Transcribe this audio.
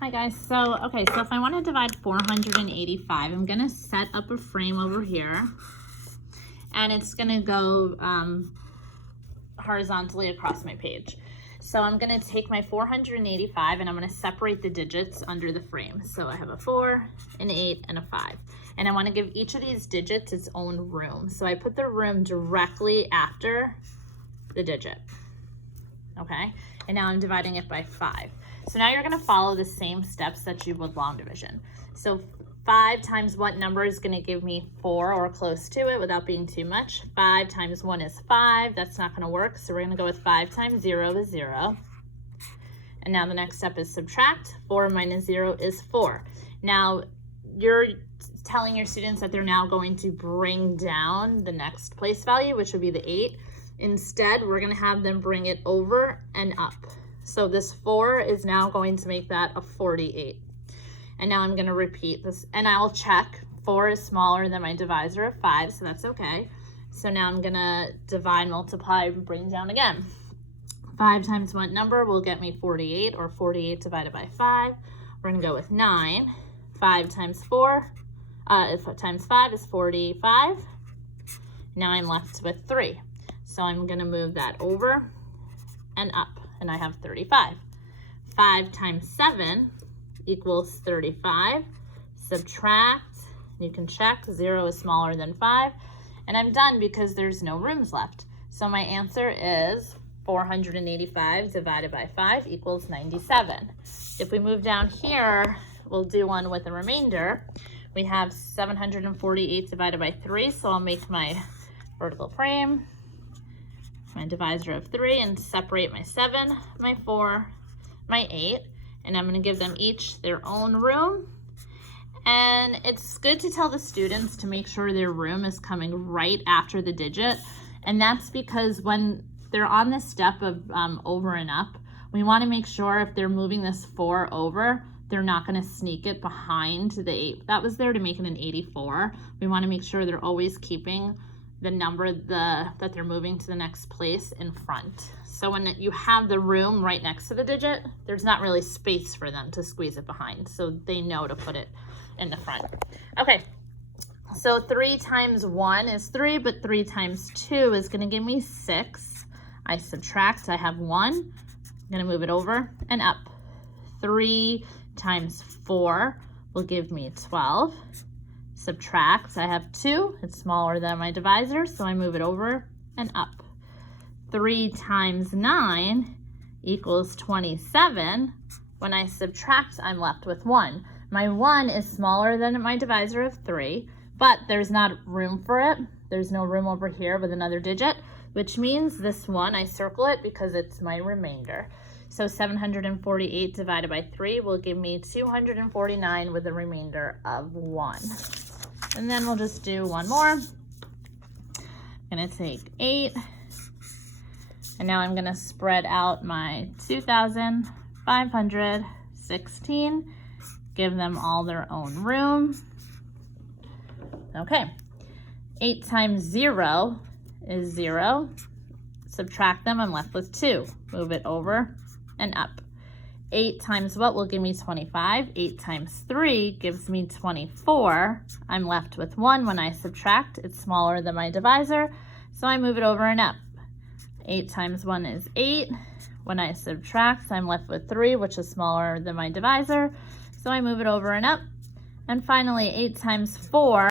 Hi guys, so if I want to divide 485, I'm going to set up a frame over here, and it's going to go horizontally across my page. So I'm going to take my 485 and I'm going to separate the digits under the frame. So I have a 4, an 8, and a 5. And I want to give each of these digits its own room. So I put the room directly after the digit. Okay, and now I'm dividing it by 5. So now you're going to follow the same steps that you would long division. So 5 times what number is going to give me 4 or close to it without being too much? 5 times 1 is 5. That's not going to work. So we're going to go with 5 times 0 is 0. And now the next step is subtract. 4 minus 0 is 4. Now you're telling your students that they're now going to bring down the next place value, which would be the 8. Instead, we're going to have them bring it over and up. So this 4 is now going to make that a 48. And now I'm going to repeat this, and I'll check. 4 is smaller than my divisor of 5, so that's okay. So now I'm going to divide, multiply, and bring down again. 5 times what number will get me 48, or 48 divided by 5? We're going to go with 9. 5 times 5 is 45. Now I'm left with 3. So I'm going to move that over and up, and I have 35. 5 times 7 equals 35. Subtract, you can check, 0 is smaller than 5, and I'm done because there's no rooms left. So my answer is 485 divided by 5 equals 97. If we move down here, we'll do one with a remainder. We have 748 divided by 3, so I'll make my vertical frame, my divisor of 3, and separate my 7, my 4, my 8, and I'm going to give them each their own room. And it's good to tell the students to make sure their room is coming right after the digit, and that's because when they're on this step of over and up, we want to make sure if they're moving this 4 over, they're not going to sneak it behind the 8. That was there to make it an 84. We want to make sure they're always keeping the number that they're moving to the next place in front. So when you have the room right next to the digit, there's not really space for them to squeeze it behind. So they know to put it in the front. Okay, so 3 times 1 is 3, but 3 times 2 is going to give me 6. I subtract, I have 1. I'm going to move it over and up. 3 times 4 will give me 12. Subtract, I have 2. It's smaller than my divisor, so I move it over and up. 3 times 9 equals 27. When I subtract, I'm left with 1. My 1 is smaller than my divisor of 3, but there's not room for it. There's no room over here with another digit, which means this 1, I circle it because it's my remainder. So 748 divided by 3 will give me 249 with a remainder of 1. And then we'll just do one more. I'm gonna take 8, and now I'm gonna spread out my 2,516, give them all their own room. Okay, 8 times 0 is 0. Subtract them, I'm left with 2. Move it over and up. 8 times what will give me 25? 8 times 3 gives me 24. I'm left with 1 when I subtract. It's smaller than my divisor, so I move it over and up. 8 times 1 is 8. When I subtract, I'm left with 3, which is smaller than my divisor, so I move it over and up. And finally, 8 times 4